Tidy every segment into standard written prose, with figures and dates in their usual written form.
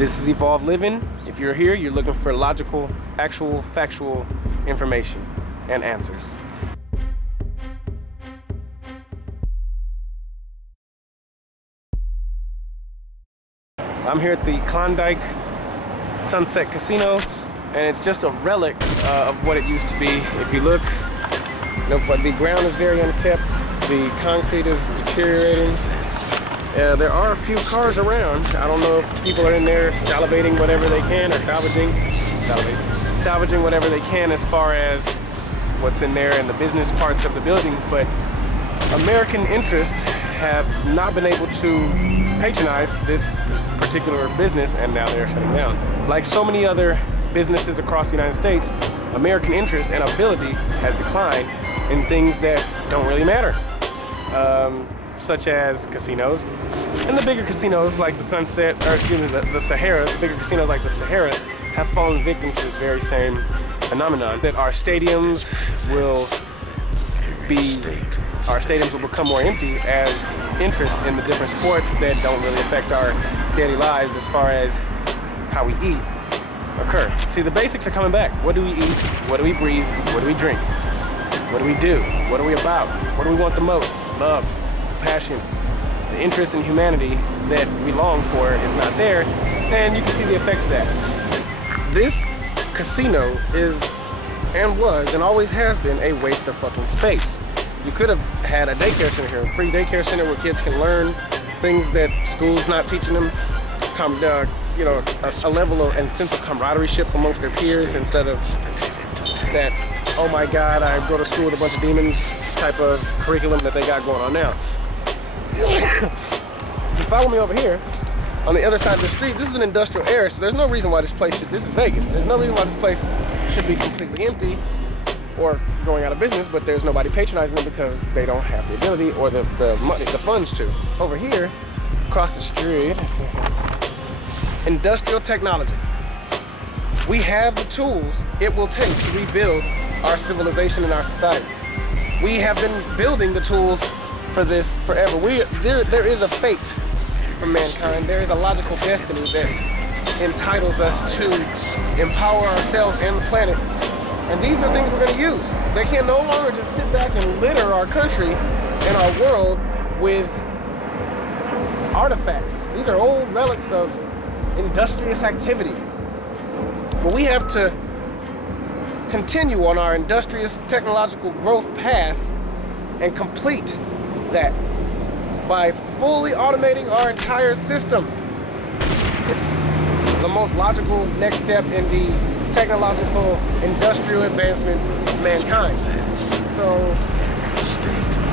This is Evolved Living. If you're here, you're looking for logical, actual, factual information and answers. I'm here at the Klondike Sunset Casino, and it's just a relic of what it used to be. If you look, but the ground is very unkept. The concrete is deteriorating. There are a few cars around. I don't know if people are in there salivating whatever they can, or salvaging whatever they can as far as what's in there and the business parts of the building, but American interests have not been able to patronize this particular business, and now they're shutting down. Like so many other businesses across the United States, American interest and ability has declined in things that don't really matter. Such as casinos, and the bigger casinos like the Sunset, or excuse me, the Sahara, the bigger casinos like the Sahara have fallen victim to this very same phenomenon. That our stadiums will become more empty as interest in the different sports that don't really affect our daily lives as far as how we eat occur. See, the basics are coming back. What do we eat? What do we breathe? What do we drink? What do we do? What are we about? What do we want the most? Love. Passion, the interest in humanity that we long for is not there, and you can see the effects of that. This casino is, and was, and always has been a waste of fucking space. You could have had a daycare center here, a free daycare center where kids can learn things that school's not teaching them, you know, a level of and sense of camaraderie amongst their peers, instead of that, oh my God, I go to school with a bunch of demons type of curriculum that they got going on now. If you follow me over here, on the other side of the street, this is an industrial area, so there's no reason why this place this is Vegas. There's no reason why this place should be completely empty or going out of business, but there's nobody patronizing them because they don't have the ability or the money, the funds to. Over here, across the street, industrial technology. We have the tools it will take to rebuild our civilization and our society. We have been building the tools for this forever. There is a fate for mankind. There is a logical destiny that entitles us to empower ourselves and the planet. And these are things we're going to use. They can no longer just sit back and litter our country and our world with artifacts. These are old relics of industrious activity. But we have to continue on our industrious technological growth path and complete that by fully automating our entire system. It's the most logical next step in the technological industrial advancement of mankind. So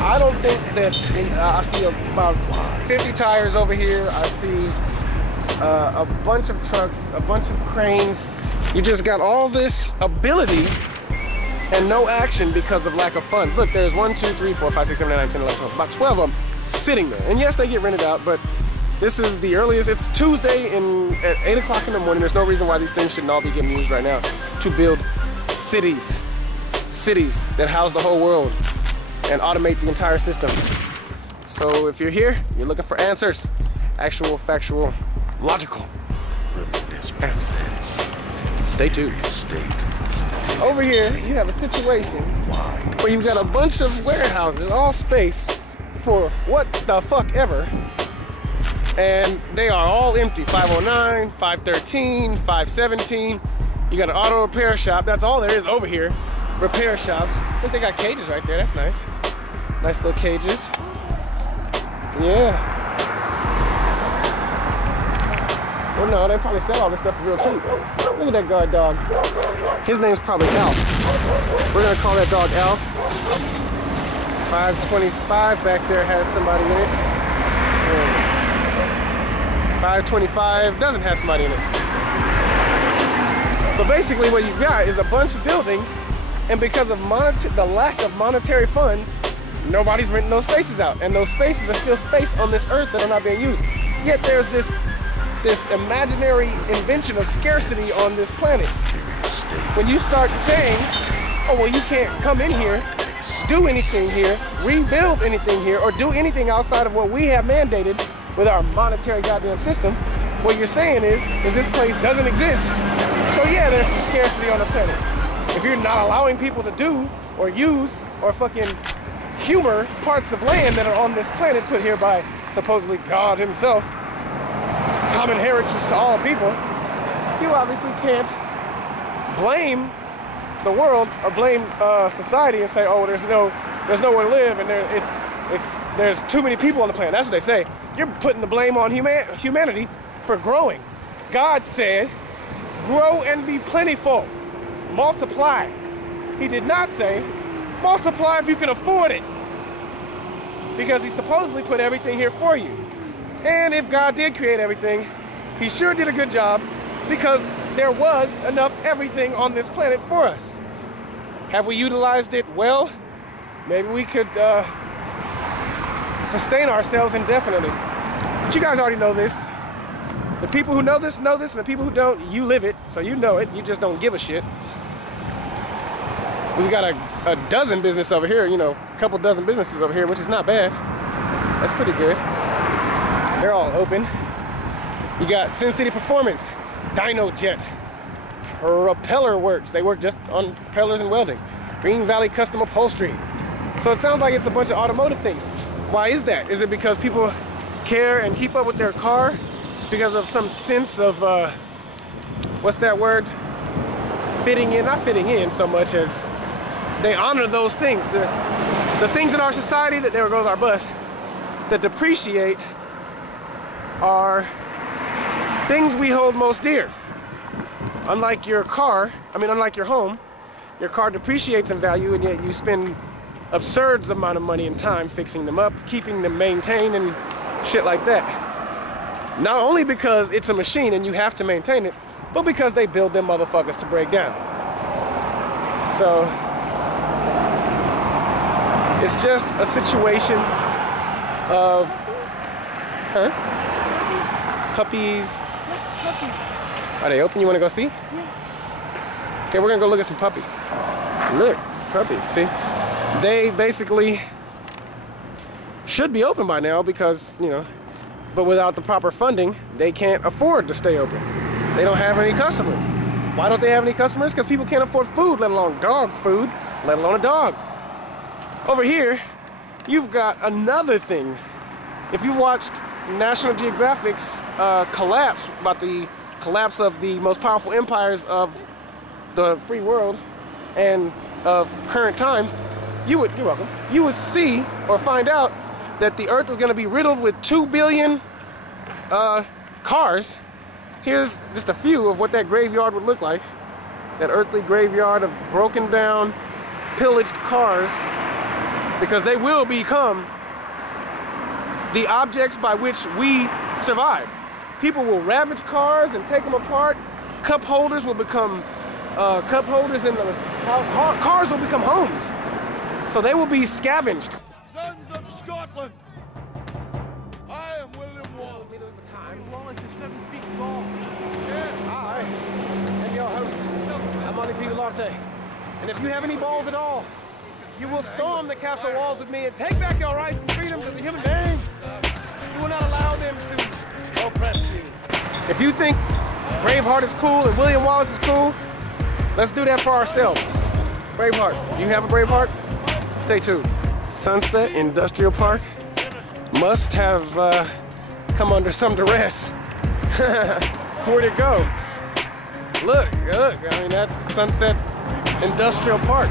I don't think that I see about 50 tires over here. I see a bunch of trucks, a bunch of cranes. You just got all this ability and no action because of lack of funds. Look, there's 1, 2, 3, 4, 5, 6, 7, 8, 9, 10, 11, 12, about 12 of them sitting there. And yes, they get rented out, but this is the earliest. It's Tuesday at 8 o'clock in the morning. There's no reason why these things shouldn't all be getting used right now to build cities that house the whole world and automate the entire system. So if you're here, you're looking for answers, actual, factual, logical answers. Stay tuned. Over here, you have a situation where you've got a bunch of warehouses, all space for what the fuck ever, and they are all empty. 509, 513, 517. You got an auto repair shop. That's all there is over here. Repair shops. Look, they got cages right there. That's nice. Nice little cages. Yeah. Well, no, they probably sell all this stuff for real cheap. Look at that guard dog. His name's probably Alf. We're gonna call that dog Alf. 525 back there has somebody in it. 525 doesn't have somebody in it. But basically what you've got is a bunch of buildings, and because of the lack of monetary funds, nobody's renting those spaces out. And those spaces are still space on this earth that are not being used. Yet there's this imaginary invention of scarcity on this planet. When you start saying, oh, well, you can't come in here, do anything here, rebuild anything here, or do anything outside of what we have mandated with our monetary goddamn system, what you're saying is this place doesn't exist. So yeah, there's some scarcity on the planet. If you're not allowing people to do or use or fucking humor parts of land that are on this planet put here by supposedly God himself, common heritage to all people, you obviously can't blame the world or blame society and say, oh, there's nowhere to live and there's too many people on the planet. That's what they say. You're putting the blame on humanity for growing. God said, grow and be plentiful, multiply. He did not say, multiply if you can afford it, because he supposedly put everything here for you. And if God did create everything, he sure did a good job, because there was enough everything on this planet for us. Have we utilized it well? Maybe we could sustain ourselves indefinitely. But you guys already know this. The people who know this, and the people who don't, you live it, so you know it, you just don't give a shit. We've got a dozen businesses over here, you know, a couple dozen businesses over here, which is not bad. That's pretty good. They're all open. You got Sin City Performance, Dino Jet, Propeller Works. They work just on propellers and welding. Green Valley Custom Upholstery. So it sounds like it's a bunch of automotive things. Why is that? Is it because people care and keep up with their car because of some sense of, what's that word? Fitting in, not fitting in so much as they honor those things. The things in our society that, there goes our bus, that depreciate are things we hold most dear. Unlike your car, unlike your home, your car depreciates in value, and yet you spend absurd amount of money and time fixing them up, keeping them maintained and shit like that. Not only because it's a machine and you have to maintain it, but because they build them motherfuckers to break down. So it's just a situation of puppies. Are they open? You want to go see? Okay, we're gonna go look at some puppies. Look, puppies, see? They basically should be open by now because, you know, but without the proper funding, they can't afford to stay open. They don't have any customers. Why don't they have any customers? Because people can't afford food, let alone dog food, let alone a dog. Over here, you've got another thing. If you watched National Geographic's collapse, about the collapse of the most powerful empires of the free world and of current times, you're welcome, you would see or find out that the earth is going to be riddled with 2 billion cars. Here's just a few of what that graveyard would look like. That earthly graveyard of broken down, pillaged cars, because they will become the objects by which we survive. People will ravage cars and take them apart. Cup holders will become cup holders, and cars will become homes. So they will be scavenged. Sons of Scotland, I am William Wallace. I'm Wallace is 7 feet tall. Yeah. Hi, I'm your host. I'm Only People Latte. And if you have any balls at all, you will storm the castle walls with me and take back your rights and freedoms as a human being. You will not allow them to oppress you. If you think Braveheart is cool and William Wallace is cool, let's do that for ourselves. Braveheart, do you have a Braveheart? Stay tuned. Sunset Industrial Park must have come under some duress. Where'd it go? Look, I mean, that's Sunset Industrial Park.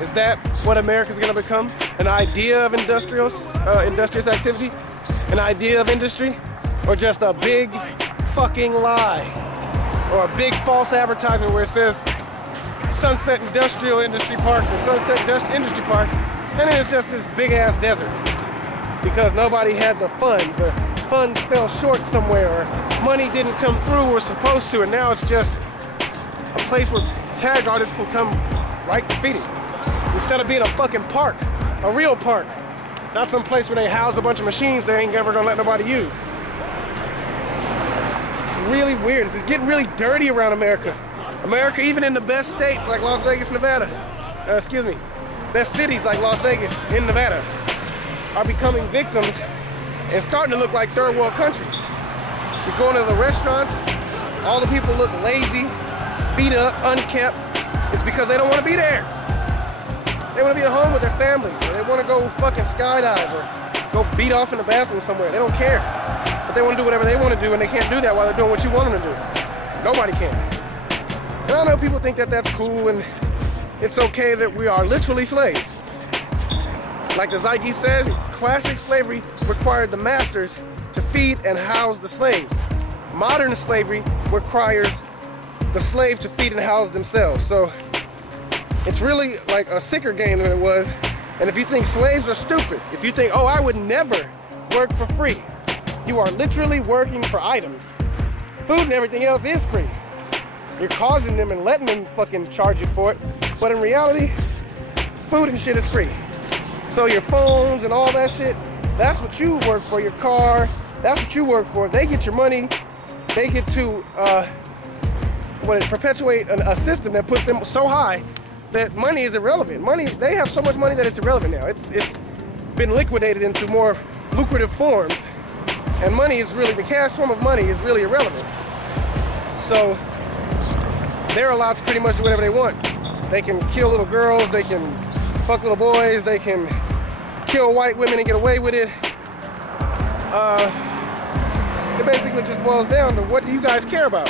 Is that what America's gonna become? An idea of industrious activity? An idea of industry? Or just a big fucking lie? Or a big false advertisement where it says Sunset Industrial Industry Park or Sunset Industry Park, and then it's just this big ass desert because nobody had the funds, or funds fell short somewhere, or money didn't come through or supposed to, and now it's just a place where tag artists can come write graffiti instead of being a fucking park, a real park, not some place where they house a bunch of machines they ain't ever gonna let nobody use. It's really weird. It's getting really dirty around America. America, even in the best states like Las Vegas, Nevada, best cities like Las Vegas in Nevada, are becoming victims and starting to look like third world countries. You go into the restaurants, all the people look lazy, beat up, unkept. It's because they don't want to be there. They want to be at home with their families, or they want to go fucking skydive, or go beat off in the bathroom somewhere. They don't care. But they want to do whatever they want to do, and they can't do that while they're doing what you want them to do. Nobody can. And I know people think that that's cool, and it's okay that we are literally slaves. Like the Zeitgeist says, classic slavery required the masters to feed and house the slaves. Modern slavery requires the slave to feed and house themselves. So it's really like a sicker game than it was. And if you think slaves are stupid, if you think, oh, I would never work for free, you are literally working for items. Food and everything else is free. You're causing them and letting them fucking charge you for it. But in reality, food and shit is free. So your phones and all that shit, that's what you work for. Your car, that's what you work for. They get your money. They get to perpetuate a system that puts them so high that money is irrelevant. Money, they have so much money that it's irrelevant now. It's been liquidated into more lucrative forms. And money is really, the cash form of money is really irrelevant. So they're allowed to pretty much do whatever they want. They can kill little girls, they can fuck little boys, they can kill white women and get away with it. It basically just boils down to, what do you guys care about?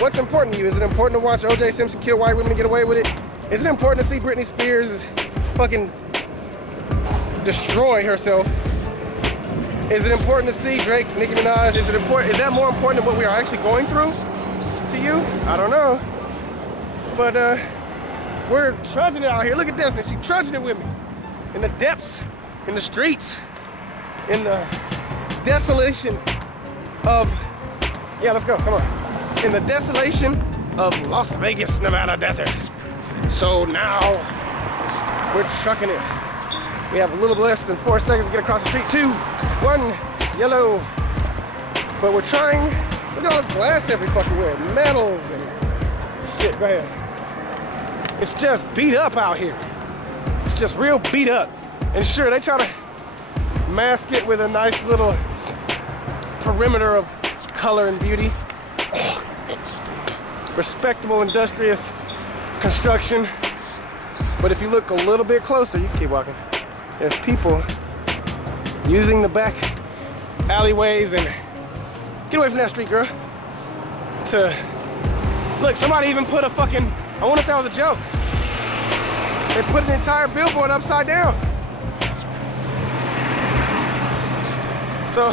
What's important to you? Is it important to watch O.J. Simpson kill white women and get away with it? Is it important to see Britney Spears fucking destroy herself? Is it important to see Drake, Nicki Minaj? Is that more important than what we are actually going through to you? I don't know. But we're trudging it out here. Look at Destiny, she's trudging it with me. In the depths, in the streets, in the desolation of, yeah, let's go, come on. In the desolation of Las Vegas, Nevada desert. So now, we're trucking it. We have a little less than 4 seconds to get across the street. 2, 1, yellow. But we're trying, look at all this glass every fucking where, metals and shit, go ahead. It's just beat up out here. It's just real beat up. And sure, they try to mask it with a nice little perimeter of color and beauty. Respectable, industrious construction. But if you look a little bit closer, you can keep walking, there's people using the back alleyways and, get away from that street, girl, to, look, somebody even put a fucking, I wonder if that was a joke. They put an entire billboard upside down. So,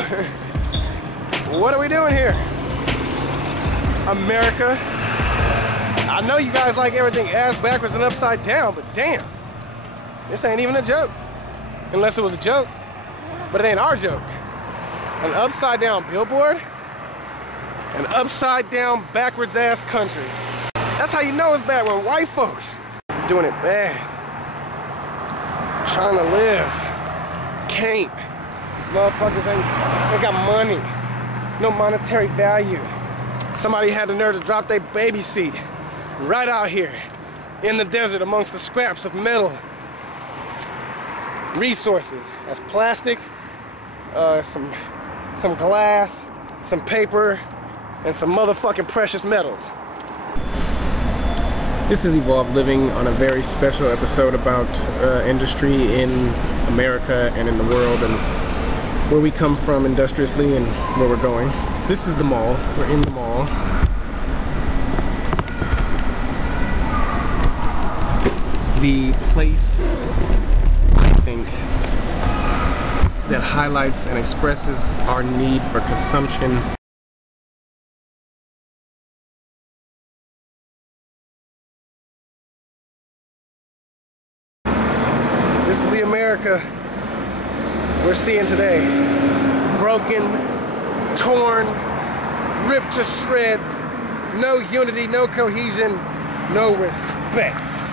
what are we doing here? America. I know you guys like everything ass backwards and upside down, but damn, this ain't even a joke. Unless it was a joke, but it ain't our joke. An upside down billboard, an upside down backwards ass country. That's how you know it's bad, when white folks doing it bad. Trying to live. Can't. These motherfuckers ain't got money. No monetary value. Somebody had the nerve to drop their baby seat right out here in the desert amongst the scraps of metal resources. That's plastic, some glass, some paper, and some motherfucking precious metals. This is Evolved Living on a very special episode about industry in America and in the world, and where we come from industriously and where we're going. This is the mall. We're in the mall. The place, I think, that highlights and expresses our need for consumption. This is the America we're seeing today. Broken, torn, ripped to shreds, no unity, no cohesion, no respect.